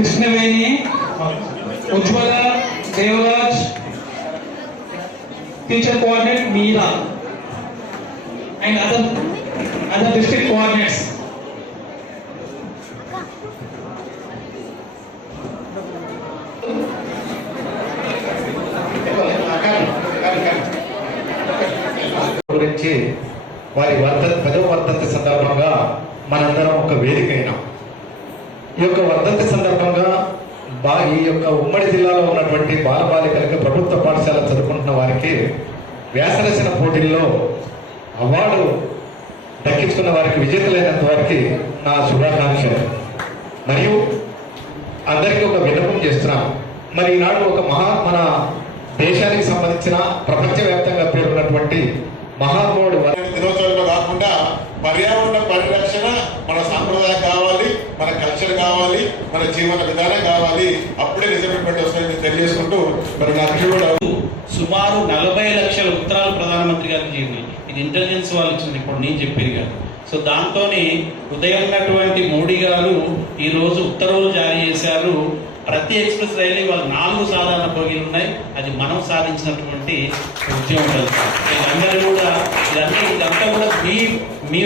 Krishnaveni Ujwala Devaraj teacher coordinate Meera? And other other district coordinates గురించి వారి వర్ధ పదవ వర్ధంతి సందర్భంగా మనందరం ఒక వేదిక అయినాం. ఈ యొక్క వర్ధంతి సందర్భంగా బా ఈ యొక్క ఉమ్మడి జిల్లాలో ఉన్నటువంటి బాలబాలికలకు ప్రభుత్వ పాఠశాల చదువుకుంటున్న వారికి వ్యాసరచన పోటీల్లో అవార్డు దక్కించుకున్న వారికి విజేతలైనంత వారికి నా శుభాకాంక్షలు. మరియు అందరికీ ఒక విన్నపం చేస్తున్నాం. మరి ఈనాడు ఒక మహా మన దేశానికి సంబంధించిన ప్రపంచవ్యాప్తంగా పేరున్నటువంటి మహాత్ముడు మన కావాలి మన జీవన విధానం కావాలి. అప్పుడే రిజర్వ్మెంట్ వస్తుందని తెలియజేసుకుంటూ మరి నా కూడా సుమారు నలభై లక్షల ఉత్తరాలు ప్రధానమంత్రి గారికి చేయండి ఇది ఇంటెలిజెన్స్ వాళ్ళు ఇచ్చింది. ఇప్పుడు నేను చెప్పేది కాదు. సో దాంతోనే ఉదయం ఉన్నటువంటి మోడీ గారు ఈరోజు ఉత్తర్వులు జారీ చేశారు. ప్రతి ఎక్స్ప్రెస్ రైలు వాళ్ళు నాలుగు సాధారణ బోగీలు ఉన్నాయి. అది మనం సాధించినటువంటి ఉద్యమం అందరూ కూడా ఇదన్నీ ఇదంతా కూడా మీ మీ